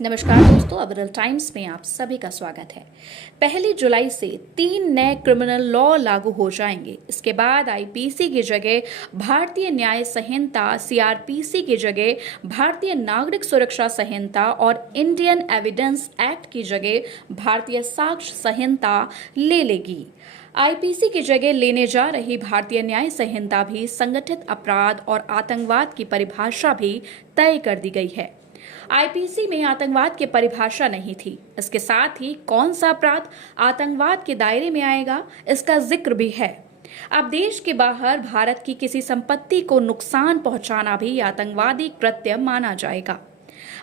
नमस्कार दोस्तों, अविरल टाइम्स में आप सभी का स्वागत है। 1 जुलाई से 3 नए क्रिमिनल लॉ लागू हो जाएंगे। इसके बाद आईपीसी की जगह भारतीय न्याय संहिता, सीआरपीसी की जगह भारतीय नागरिक सुरक्षा संहिता और इंडियन एविडेंस एक्ट की जगह भारतीय साक्ष्य संहिता ले लेगी। आईपीसी की जगह लेने जा रही भारतीय न्याय संहिता भी संगठित अपराध और आतंकवाद की परिभाषा भी तय कर दी गई है। आईपीसी में आतंकवाद की परिभाषा नहीं थी। इसके साथ ही कौन सा अपराध आतंकवाद के दायरे में आएगा, इसका जिक्र भी है। अब देश के बाहर भारत की किसी संपत्ति को नुकसान पहुंचाना भी आतंकवादी कृत्य माना जाएगा।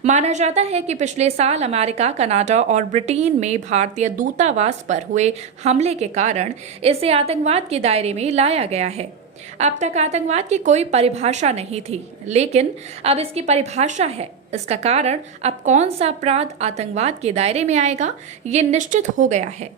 माना जाता है कि पिछले साल अमेरिका, कनाडा और ब्रिटेन में भारतीय दूतावास पर हुए हमले के कारण इसे आतंकवाद के दायरे में लाया गया है। अब तक आतंकवाद की कोई परिभाषा नहीं थी, लेकिन अब इसकी परिभाषा है। इसका कारण अब कौन सा अपराध आतंकवाद के दायरे में आएगा, ये निश्चित हो गया है।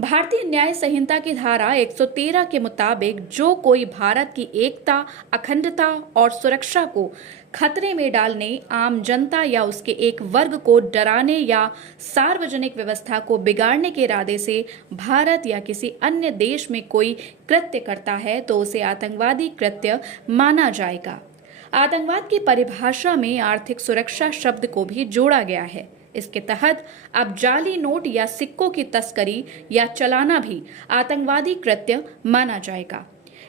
भारतीय न्याय संहिता की धारा 113 के मुताबिक जो कोई भारत की एकता, अखंडता और सुरक्षा को खतरे में डालने, आम जनता या उसके एक वर्ग को डराने या सार्वजनिक व्यवस्था को बिगाड़ने के इरादे से भारत या किसी अन्य देश में कोई कृत्य करता है तो उसे आतंकवादी कृत्य माना जाएगा। आतंकवाद की परिभाषा में आर्थिक सुरक्षा शब्द को भी जोड़ा गया है। इसके तहत अब जाली नोट या सिक्कों की तस्करी या चलाना भी आतंकवादी कृत्य माना जाएगा।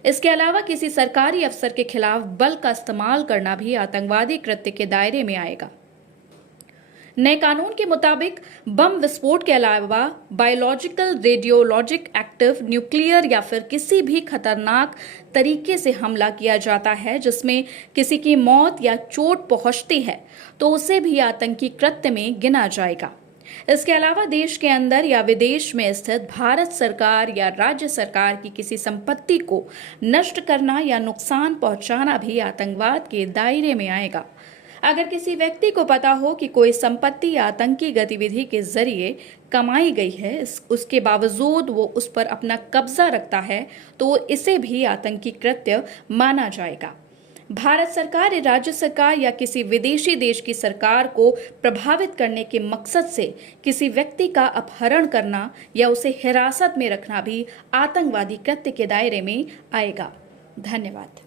इसके अलावा किसी सरकारी अफसर के खिलाफ बल का इस्तेमाल करना भी आतंकवादी कृत्य के दायरे में आएगा। नए कानून के मुताबिक बम विस्फोट के अलावा बायोलॉजिकल, रेडियोलॉजिक एक्टिव, न्यूक्लियर या फिर किसी भी खतरनाक तरीके से हमला किया जाता है जिसमें किसी की मौत या चोट पहुंचती है तो उसे भी आतंकी कृत्य में गिना जाएगा। इसके अलावा देश के अंदर या विदेश में स्थित भारत सरकार या राज्य सरकार की किसी संपत्ति को नष्ट करना या नुकसान पहुंचाना भी आतंकवाद के दायरे में आएगा। अगर किसी व्यक्ति को पता हो कि कोई संपत्ति आतंकी गतिविधि के जरिए कमाई गई है, उसके बावजूद वो उस पर अपना कब्जा रखता है तो इसे भी आतंकी कृत्य माना जाएगा। भारत सरकार, राज्य सरकार या किसी विदेशी देश की सरकार को प्रभावित करने के मकसद से किसी व्यक्ति का अपहरण करना या उसे हिरासत में रखना भी आतंकवादी कृत्य के दायरे में आएगा। धन्यवाद।